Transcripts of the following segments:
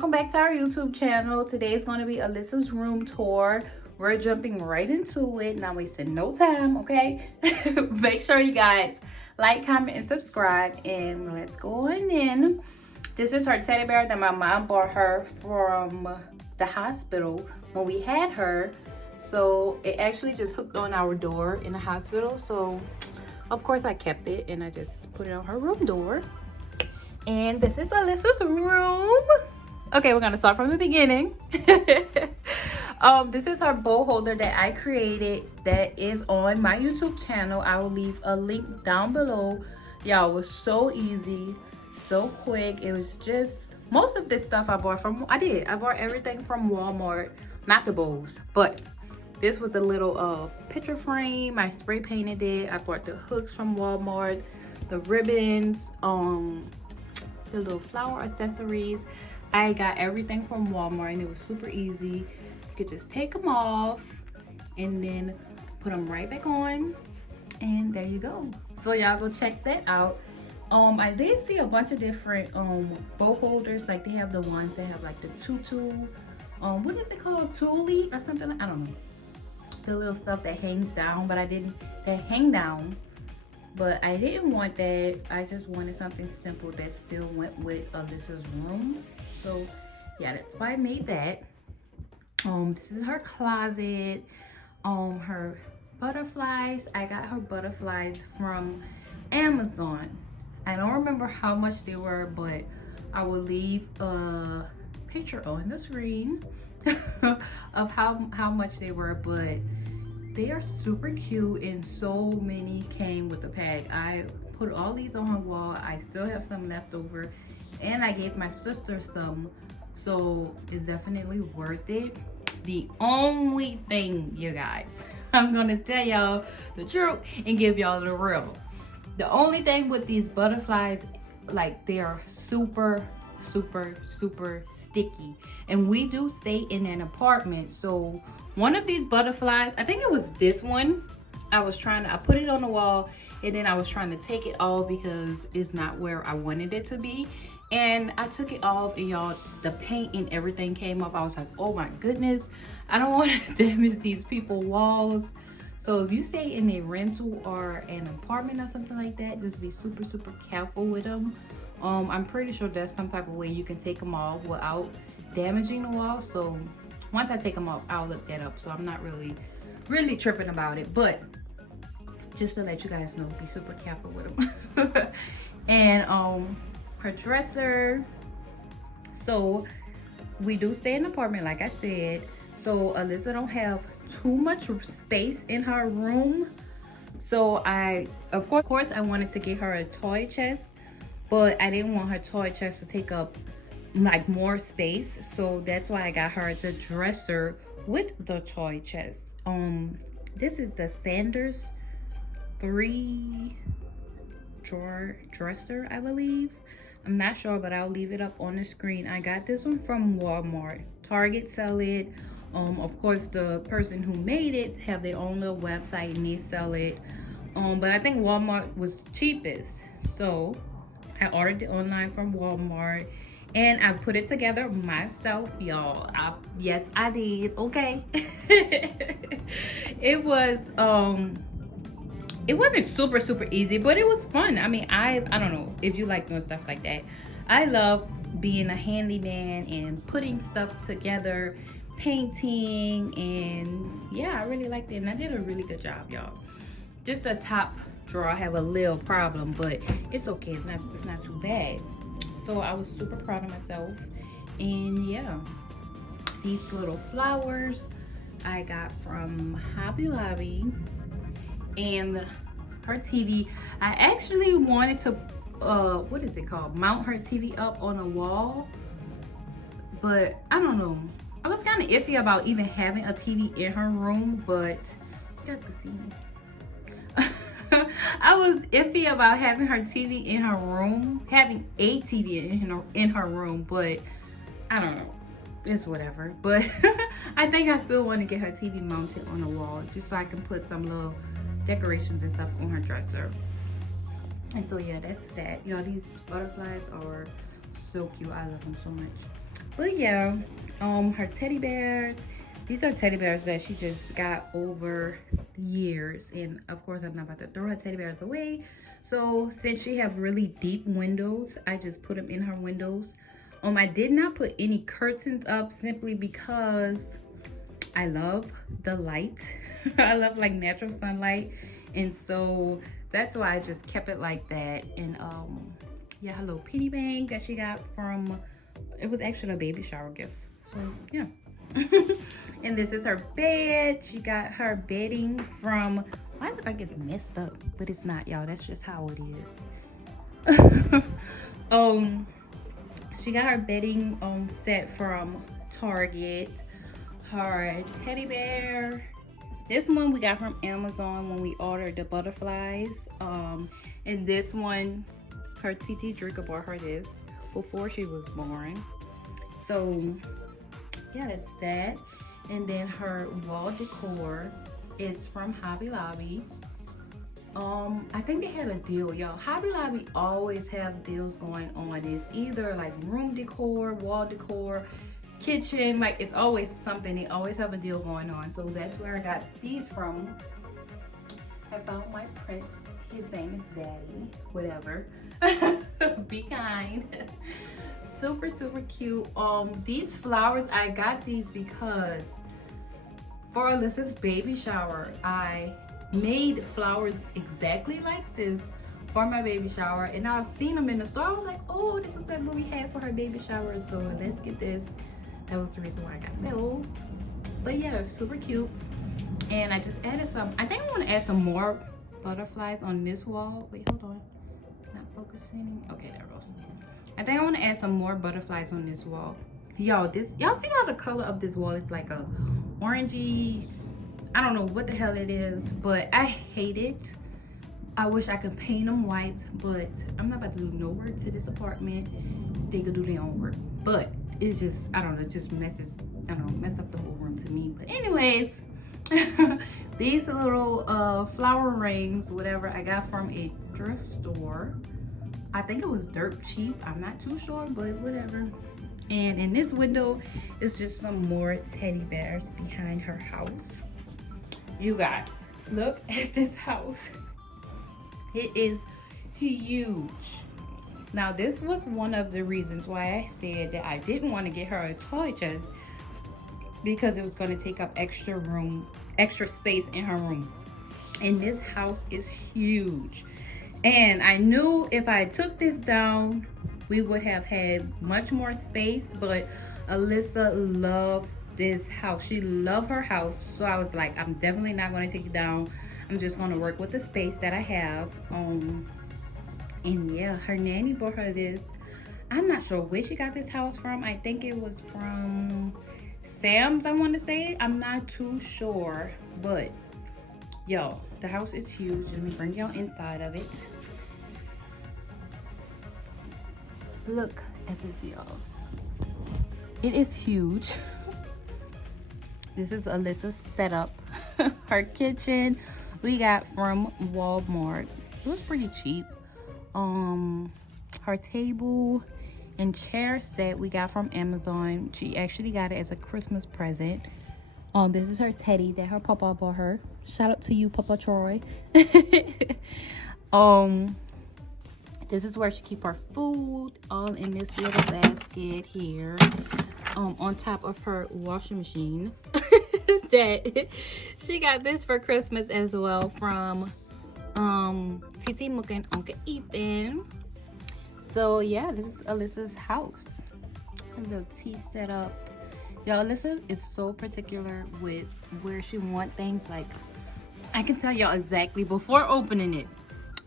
welcome back to our YouTube channel. Today is going to be Alyssa's room tour. We're jumping right into it, not wasting no time, okay? Make sure you guys like, comment, and subscribe, and let's go on in. This is her teddy bear that my mom bought her from the hospital when we had her. So it actually just hooked on our door in the hospital. So of course I kept it and I just put it on her room door. And this is Alyssa's room. Okay, we're gonna start from the beginning. This is her bowl holder that I created that is on my YouTube channel. I will leave a link down below. Y'all, it was so easy, so quick. It was just, most of this stuff I bought from, I bought everything from Walmart, not the bowls, but this was a little picture frame. I spray painted it. I bought the hooks from Walmart, the ribbons, the little flower accessories. I got everything from Walmart and it was super easy. You could just take them off and then put them right back on, and there you go. So y'all go check that out. I did see a bunch of different bowl holders. Like they have the ones that have like the tutu, what is it called, tule or something, I don't know, the little stuff that hangs down, but that hang down. But I didn't want that. I just wanted something simple that still went with Alyssa's room. So yeah, that's why I made that. This is her closet. Her butterflies. I got her butterflies from Amazon. I don't remember how much they were, but I will leave a picture on the screen of how much they were, but they are super cute and so many came with the pack. I put all these on her wall. I still have some left over and I gave my sister some, so it's definitely worth it. The only thing, you guys, I'm gonna tell y'all the truth and give y'all the real. The only thing with these butterflies, like, they are super sticky, and we do stay in an apartment. So one of these butterflies, I think it was this one, I put it on the wall and then I was trying to take it off because it's not where I wanted it to be, and I took it off and y'all, the paint and everything came off. I was like, oh my goodness, I don't want to damage these people's walls. So if you stay in a rental or an apartment or something like that, just be super careful with them. I'm pretty sure there's some type of way you can take them off without damaging the wall. So once I take them off, I'll look that up. So I'm not really tripping about it, but just to let you guys know, be super careful with them. And her dresser. So we do stay in an apartment, like I said. So Alyssa don't have too much space in her room. So of course I wanted to get her a toy chest, but I didn't want her toy chest to take up like more space. So that's why I got her the dresser with the toy chest. This is the Sanders 3 drawer dresser, I believe. I'm not sure, but I'll leave it up on the screen. I got this one from Walmart. Target sell it. Of course, the person who made it have their own little website and they sell it. But I think Walmart was cheapest. So I ordered it online from Walmart and I put it together myself, y'all. Yes, I did. Okay. It wasn't super easy, but it was fun. I mean, I don't know if you like doing stuff like that. I love being a handyman and putting stuff together, painting, and yeah, I really liked it and I did a really good job, y'all. Just the top drawer, I have a little problem, but it's okay. It's not too bad. So I was super proud of myself. And yeah, these little flowers I got from Hobby Lobby. And her TV, I actually wanted to what is it called, mount her TV up on a wall, but I don't know, I was kind of iffy about even having a TV in her room, but you guys can see me. I was iffy about having her TV in her room, having a TV in her room, but I don't know, it's whatever. But I think I still want to get her TV mounted on the wall just so I can put some little decorations and stuff on her dresser. And so yeah, that's that. Y'all, these butterflies are so cute. I love them so much. But yeah, her teddy bears. These are teddy bears that she just got over the years, and of course I'm not about to throw her teddy bears away. So since she have really deep windows, I just put them in her windows. I did not put any curtains up simply because I love the light. I love like natural sunlight, and so that's why I just kept it like that. And yeah, her little penny bank that she got from, it was actually a baby shower gift. So yeah. And this is her bed. She got her bedding from, I look like it's messed up, but it's not, y'all. That's just how it is. She got her bedding set from Target. Her teddy bear, this one we got from Amazon when we ordered the butterflies. And this one, her TT Draco bought her this before she was born. So yeah, that's that. And then her wall decor is from Hobby Lobby. I think they had a deal, y'all. Hobby Lobby always have deals going on. It's either like room decor, wall decor, kitchen, like it's always something. They always have a deal going on. So that's where I got these from. I found my prince. His name is Daddy, whatever. Be kind. Super, super cute. These flowers, I got these because for Alyssa's baby shower, I made flowers exactly like this for my baby shower, and I've seen them in the store. I was like, oh, this is like what we had for her baby shower, so let's get this. That was the reason why I got those. But yeah, super cute. And I just added some, I think I want to add some more butterflies on this wall. Wait, hold on, not focusing. Okay, there it goes. I think I want to add some more butterflies on this wall. Y'all, y'all see how the color of this wall is like a orangey, I don't know what the hell it is, but I hate it. I wish I could paint them white, but I'm not about to do no work to this apartment. They could do their own work, but it's just, I don't know, it just messes, I don't know, mess up the whole room to me. But anyways, these little flower rings, whatever, I got from a thrift store. I think it was dirt cheap, I'm not too sure, but whatever. And in this window is just some more teddy bears behind her house. You guys, look at this house. It is huge. Now this was one of the reasons why I said that I didn't want to get her a toy chest, because it was going to take up extra room, extra space in her room. And this house is huge. And I knew if I took this down, we would have had much more space, but Alyssa loved this house. She loved her house. So I was like, I'm definitely not going to take it down. I'm just going to work with the space that I have. And yeah, her nanny bought her this. I'm not sure where she got this house from. I think it was from Sam's, I want to say. I'm not too sure, but yo, the house is huge. Let me bring y'all inside of it. Look at this, y'all. It is huge. This is Alyssa's setup. Her kitchen we got from Walmart. It was pretty cheap. Her table and chair set we got from Amazon. She actually got it as a Christmas present. This is her teddy that her papa bought her. Shout out to you, Papa Troy. This is where she keep her food, all in this little basket here, on top of her washing machine. That she got this for Christmas as well from Titi Mook and Uncle Ethan. So yeah, this is Alyssa's house. Her little tea set up. Y'all, Alyssa is so particular with where she want things. Like, I can tell y'all exactly before opening it.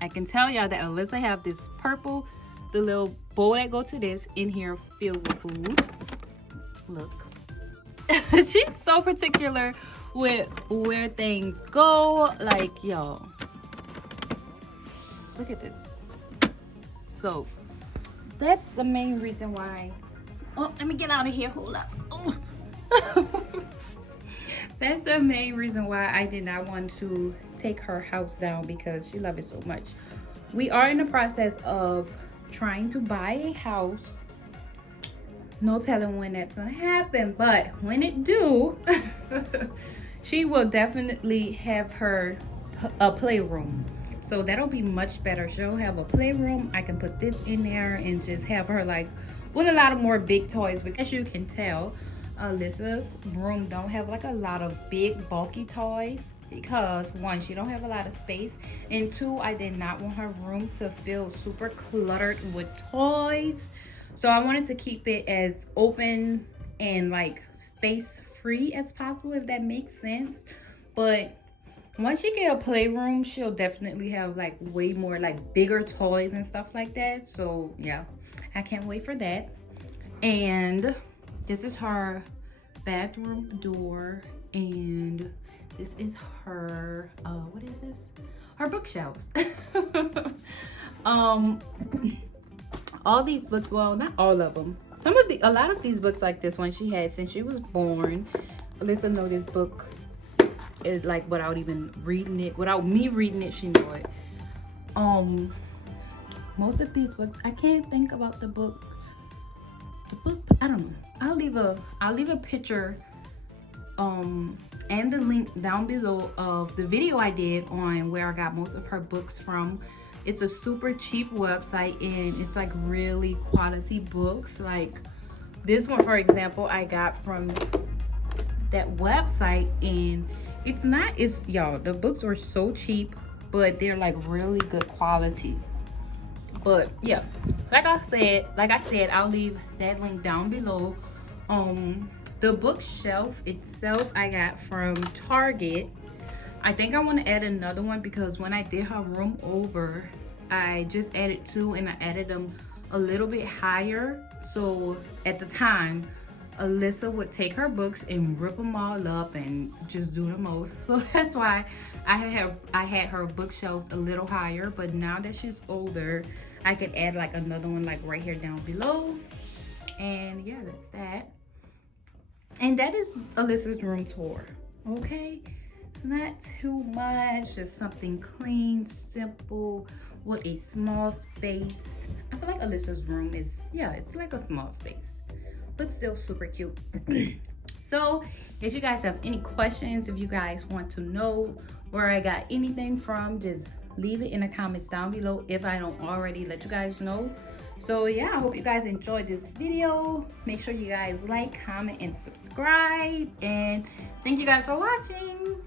I can tell y'all that Alyssa have this purple, the little bowl that go to this in here filled with food. Look. She's so particular with where things go. Like, y'all, look at this. So that's the main reason why. Oh, let me get out of here. Hold up. Oh. That's the main reason why I did not want to take her house down, because she loves it so much. We are in the process of trying to buy a house no telling when that's gonna happen, but when it do, she will definitely have a playroom. So that'll be much better. She'll have a playroom. I can put this in there and just have her like with a lot of more big toys. But as you can tell, Alyssa's room don't have like a lot of big bulky toys, because one, she don't have a lot of space, and two, I did not want her room to feel super cluttered with toys. So I wanted to keep it as open and like space free as possible, if that makes sense. But once you get a playroom, she'll definitely have like way more like bigger toys and stuff like that. So yeah, I can't wait for that. And this is her bathroom door, and this is her what is this, her bookshelves. All these books, well, not all of them, a lot of these books like this one she had since she was born. Alyssa know this book is like without even reading it, without me reading it, she know it. Most of these books, I can't think about the book, I don't know. I'll leave a picture and the link down below of the video I did on where I got most of her books from. It's a super cheap website, and it's like really quality books. Like this one, for example, I got from that website, and y'all, the books are so cheap, but they're like really good quality. But yeah, like I said, I'll leave that link down below. The bookshelf itself I got from Target. I think I want to add another one, because when I did her room over, I just added two, and I added them a little bit higher. So at the time, Alyssa would take her books and rip them all up and just do the most. So that's why I had her bookshelves a little higher. But now that she's older, I could add like another one like right here down below. And yeah, that's that. And that is Alyssa's room tour. Okay, it's not too much, just something clean, simple, with a small space. I feel like Alyssa's room is, yeah, it's like a small space, but still super cute. So if you guys have any questions, if you guys want to know where I got anything from, just leave it in the comments down below if I don't already let you guys know. So yeah, I hope you guys enjoyed this video. Make sure you guys like, comment, and subscribe. And thank you guys for watching.